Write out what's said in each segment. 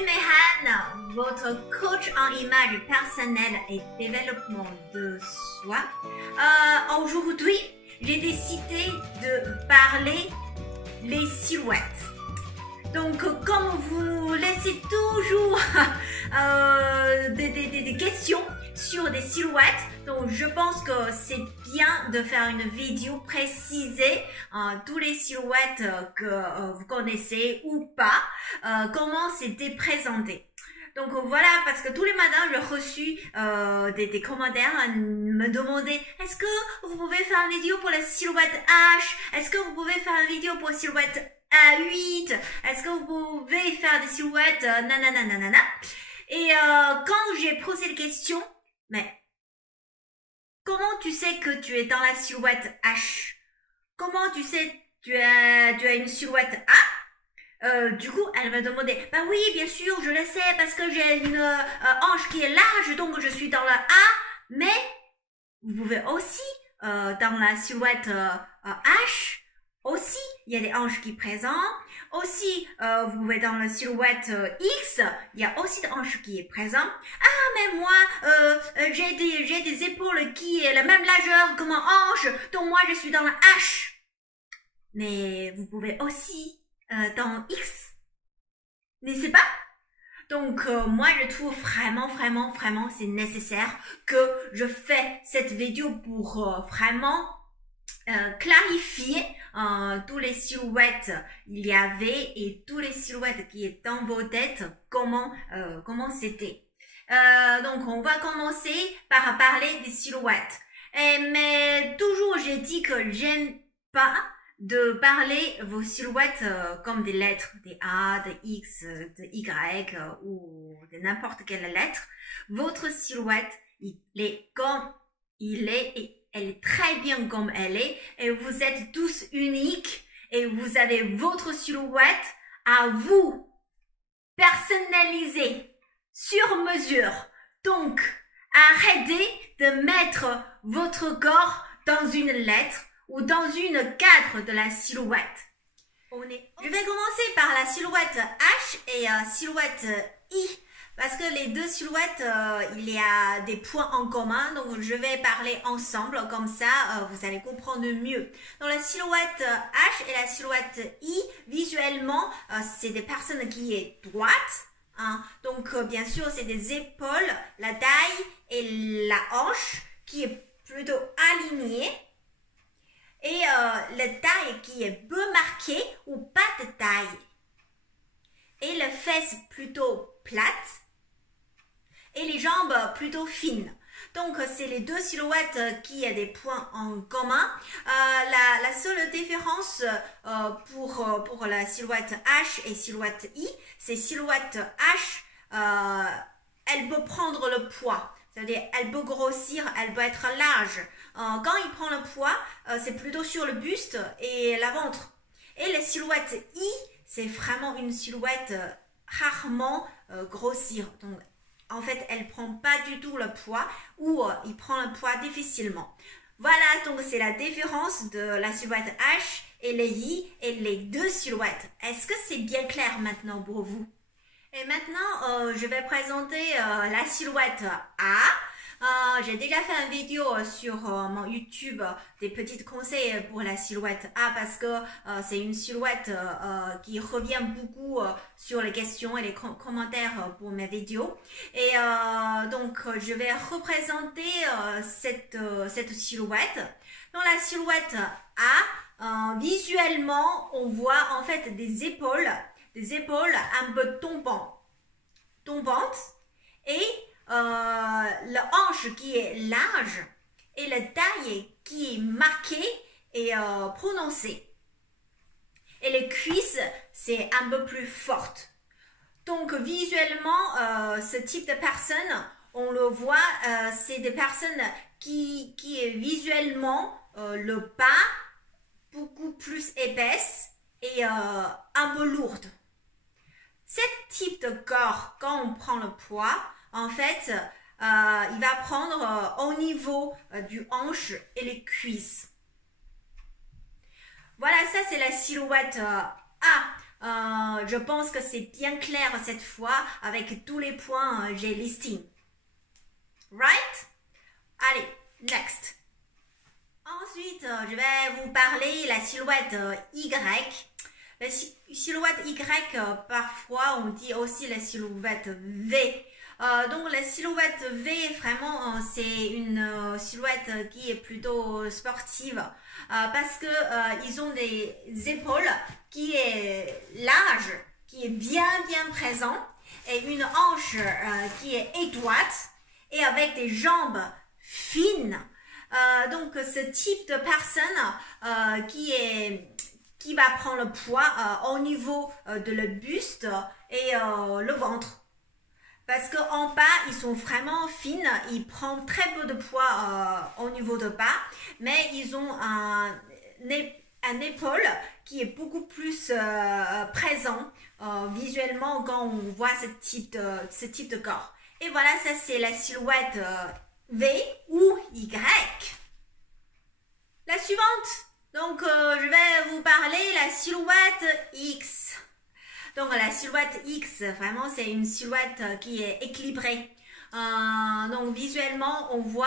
suis Mehan, votre coach en image personnelle et développement de soi. Aujourd'hui, j'ai décidé de parler les silhouettes. Donc, comme vous laissez toujours des questions sur des silhouettes, donc je pense que c'est bien de faire une vidéo précisée tous les silhouettes que vous connaissez ou pas, comment c'était présenté. Donc voilà, parce que tous les matins, j'ai reçu des commentaires me demander est-ce que vous pouvez faire une vidéo pour la silhouette H? Est-ce que vous pouvez faire une vidéo pour la silhouette A8? Est-ce que vous pouvez faire des silhouettes nanana? Et quand j'ai posé la question, mais comment tu sais que tu es dans la silhouette H? Comment tu sais que tu as une silhouette A? Du coup, elle m'a demandé, bah oui, bien sûr, je le sais, parce que j'ai une hanche qui est large, donc je suis dans la A, mais vous pouvez aussi, dans la silhouette H, aussi, il y a des hanches qui sont présentes. Aussi, vous pouvez dans la silhouette X, il y a aussi des hanches qui est présent. Ah, mais moi, j'ai des épaules qui est la même largeur que ma hanche, donc moi je suis dans la H. Mais vous pouvez aussi dans X, n'est-ce pas? Donc moi je trouve vraiment c'est nécessaire que je fais cette vidéo pour vraiment clarifier tous les silhouettes il y avait et tous les silhouettes qui est dans vos têtes, comment c'était. Donc on va commencer par parler des silhouettes. Mais toujours j'ai dit que j'aime pas de parler vos silhouettes comme des lettres, des A, des X, des Y ou de n'importe quelle lettre. Votre silhouette, il est comme il est et elle est très bien comme elle est et vous êtes tous uniques et vous avez votre silhouette à vous, personnalisée, sur mesure. Donc, arrêtez de mettre votre corps dans une lettre ou dans une cadre de la silhouette. Je vais commencer par la silhouette H et silhouette I. Parce que les deux silhouettes, il y a des points en commun, donc je vais parler ensemble, comme ça vous allez comprendre mieux. Dans la silhouette H et la silhouette I, visuellement, c'est des personnes qui est droite, hein. Donc bien sûr, c'est des épaules, la taille et la hanche qui est plutôt alignée. Et la taille qui est peu marquée ou pas de taille. Et les fesses plutôt plates. Et les jambes plutôt fines. Donc, c'est les deux silhouettes qui ont des points en commun. La seule différence pour la silhouette H et silhouette I, c'est silhouette H, elle peut prendre le poids. C'est-à-dire, elle peut grossir, elle peut être large. Quand il prend le poids, c'est plutôt sur le buste et la ventre. Et la silhouette I, c'est vraiment une silhouette rarement grossir. Donc, en fait, elle prend pas du tout le poids ou il prend le poids difficilement. Voilà, donc c'est la différence de la silhouette H et les I et les deux silhouettes. Est-ce que c'est bien clair maintenant pour vous? Et maintenant, je vais présenter la silhouette A. J'ai déjà fait une vidéo sur mon YouTube des petits conseils pour la silhouette A parce que c'est une silhouette qui revient beaucoup sur les questions et les commentaires pour mes vidéos. Et donc, je vais représenter cette silhouette. Dans la silhouette A, visuellement, on voit en fait des épaules un peu tombantes et la hanche qui est large et la taille qui est marquée et prononcée. Et les cuisses, c'est un peu plus forte. Donc, visuellement, ce type de personnes, on le voit, c'est des personnes qui est visuellement le bas beaucoup plus épaisse et un peu lourde. Ce type de corps, quand on prend le poids, en fait, il va prendre au niveau du hanche et les cuisses. Voilà, ça c'est la silhouette A. Je pense que c'est bien clair cette fois avec tous les points j'ai listés. Right? Allez, next. Ensuite, je vais vous parler la silhouette Y. La silhouette Y, parfois on dit aussi la silhouette V. Donc la silhouette V, vraiment, c'est une silhouette qui est plutôt sportive parce que ils ont des épaules qui est large, qui est bien présent et une hanche qui est étroite et avec des jambes fines. Donc ce type de personne qui va prendre le poids au niveau de le buste et le ventre. Parce qu'en bas, ils sont vraiment fines, ils prennent très peu de poids au niveau de bas, mais ils ont un épaule qui est beaucoup plus présent visuellement quand on voit ce type de corps. Et voilà, ça c'est la silhouette V ou Y. La suivante, donc je vais vous parler la silhouette X. Donc la silhouette X, vraiment c'est une silhouette qui est équilibrée. Donc visuellement on voit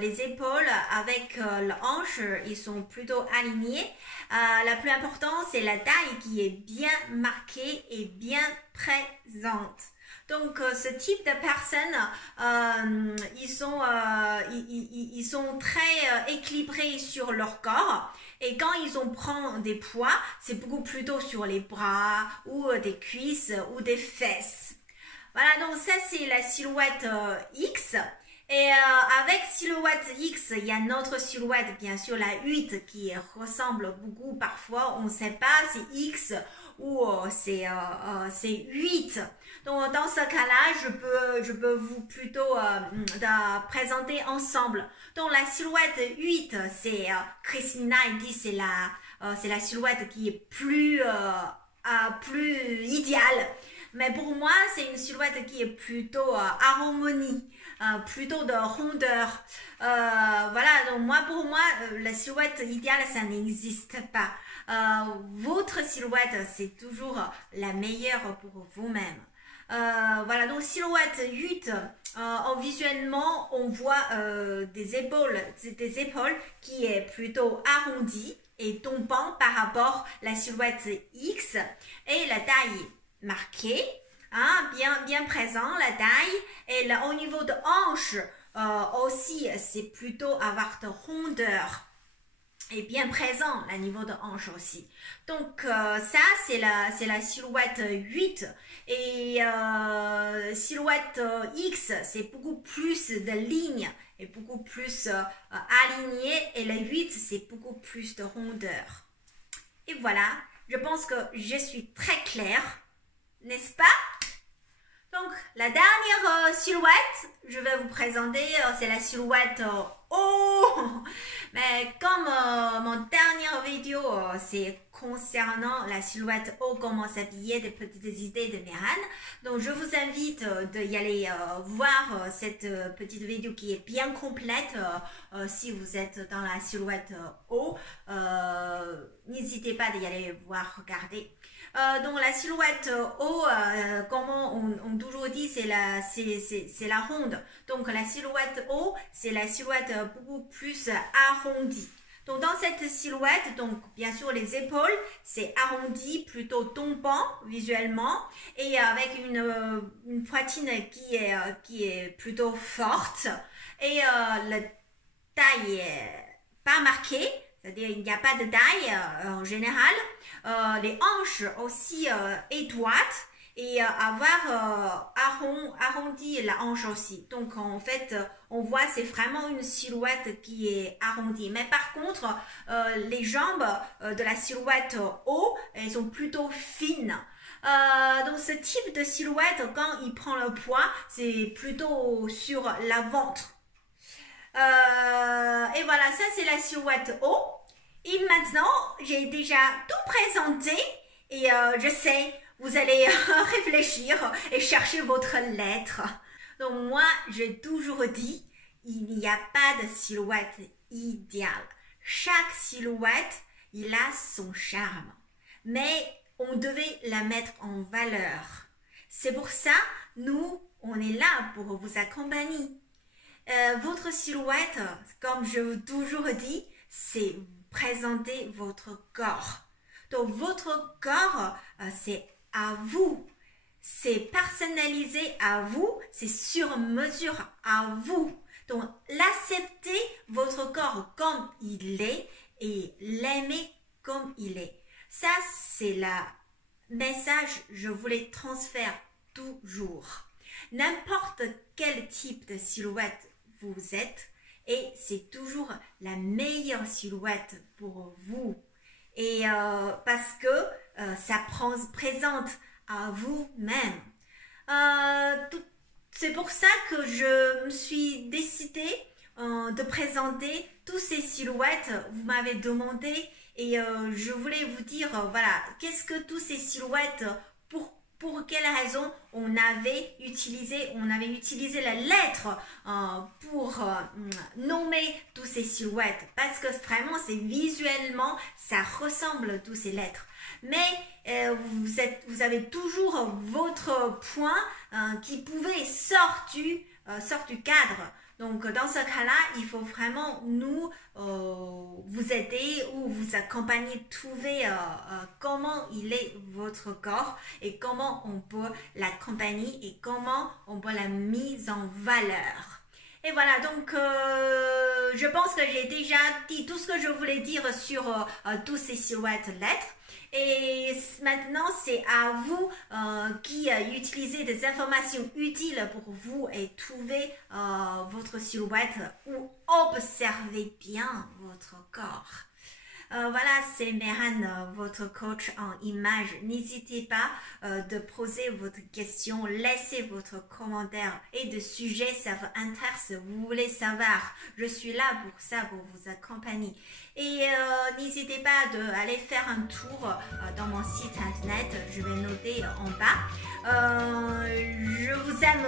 les épaules avec la hanche, ils sont plutôt alignés. La plus importante c'est la taille qui est bien marquée et bien présente. Donc ce type de personnes, ils sont très équilibrés sur leur corps. Et quand ils prennent des poids, c'est beaucoup plutôt sur les bras ou des cuisses ou des fesses. Voilà, donc ça c'est la silhouette X. Et avec silhouette X, il y a notre silhouette, bien sûr la 8 qui ressemble beaucoup. Parfois, on ne sait pas si X ou c'est 8. Donc dans ce cas-là, je peux vous plutôt présenter ensemble. Donc la silhouette 8, c'est Christina dit c'est la silhouette qui est plus idéale. Mais pour moi, c'est une silhouette qui est plutôt harmonie, plutôt de rondeur. Voilà, donc pour moi, la silhouette idéale, ça n'existe pas. Votre silhouette, c'est toujours la meilleure pour vous-même. Voilà, donc silhouette 8, visuellement, on voit des épaules qui est plutôt arrondies et tombant par rapport à la silhouette X et la taille marquée, hein, bien présent la taille et là, au niveau de hanche aussi c'est plutôt avoir de rondeur et bien présent à niveau de hanche aussi. Donc ça c'est la silhouette 8 et silhouette X c'est beaucoup plus de lignes et beaucoup plus aligné et la 8 c'est beaucoup plus de rondeur. Et voilà, je pense que je suis très claire. N'est-ce pas? Donc, la dernière silhouette, je vais vous présenter, c'est la silhouette O. Mais comme mon dernière vidéo, c'est concernant la silhouette O, comment s'habiller, des petites idées de Meran. Donc, je vous invite d'y aller voir cette petite vidéo qui est bien complète. Si vous êtes dans la silhouette O, n'hésitez pas d'y aller voir, regarder. Donc la silhouette O, comment on toujours dit, c'est la ronde. Donc la silhouette O, c'est la silhouette beaucoup plus arrondie. Donc dans cette silhouette, donc bien sûr les épaules, c'est arrondi, plutôt tombant visuellement et avec une poitrine qui est plutôt forte et la taille est pas marquée. C'est-à-dire il n'y a pas de taille en général. Les hanches aussi étroites et avoir arrondi la hanche aussi. Donc en fait, on voit c'est vraiment une silhouette qui est arrondie. Mais par contre, les jambes de la silhouette O, elles sont plutôt fines. Donc ce type de silhouette, quand il prend le poids, c'est plutôt sur la ventre. Et voilà, ça c'est la silhouette O. Et maintenant, j'ai déjà tout présenté et je sais, vous allez réfléchir et chercher votre lettre. Donc moi, j'ai toujours dit, il n'y a pas de silhouette idéale. Chaque silhouette, il a son charme. Mais on devait la mettre en valeur. C'est pour ça, nous, on est là pour vous accompagner. Votre silhouette, comme je vous toujours dis, c'est présenter votre corps. Donc, votre corps, c'est à vous. C'est personnalisé à vous, c'est sur mesure à vous. Donc, l'accepter votre corps comme il est et l'aimer comme il est. Ça, c'est le message que je voulais transférer toujours. N'importe quel type de silhouette vous êtes, et c'est toujours la meilleure silhouette pour vous. Et parce que ça présente à vous-même. C'est pour ça que je me suis décidée de présenter toutes ces silhouettes. Vous m'avez demandé et je voulais vous dire, voilà, qu'est-ce que toutes ces silhouettes, pour quelle raison on avait utilisé la lettre pour nommer toutes ces silhouettes. Parce que vraiment, c'est visuellement, ça ressemble à toutes ces lettres. Mais vous avez toujours votre point qui pouvait sortir du cadre. Donc, dans ce cas-là, il faut vraiment nous vous aider ou vous accompagner, trouver comment il est votre corps et comment on peut l'accompagner et comment on peut la mise en valeur. Et voilà, donc je pense que j'ai déjà dit tout ce que je voulais dire sur tous ces silhouettes lettres. Et maintenant, c'est à vous qui utilisez des informations utiles pour vous et trouver votre silhouette ou observez bien votre corps. Voilà, c'est Meran, votre coach en images. N'hésitez pas de poser votre question, laissez votre commentaire et de sujets, ça vous intéresse, vous voulez savoir. Je suis là pour ça, pour vous accompagner. Et n'hésitez pas d'aller faire un tour dans mon site internet, je vais noter en bas. Je vous aime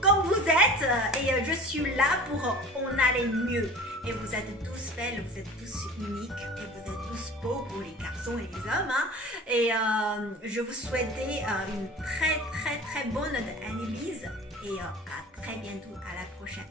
comme vous êtes et je suis là pour on aller mieux. Et vous êtes tous belles, vous êtes tous uniques et vous êtes tous beaux pour les garçons et les hommes. Hein. Et je vous souhaite une très bonne analyse et à très bientôt, à la prochaine.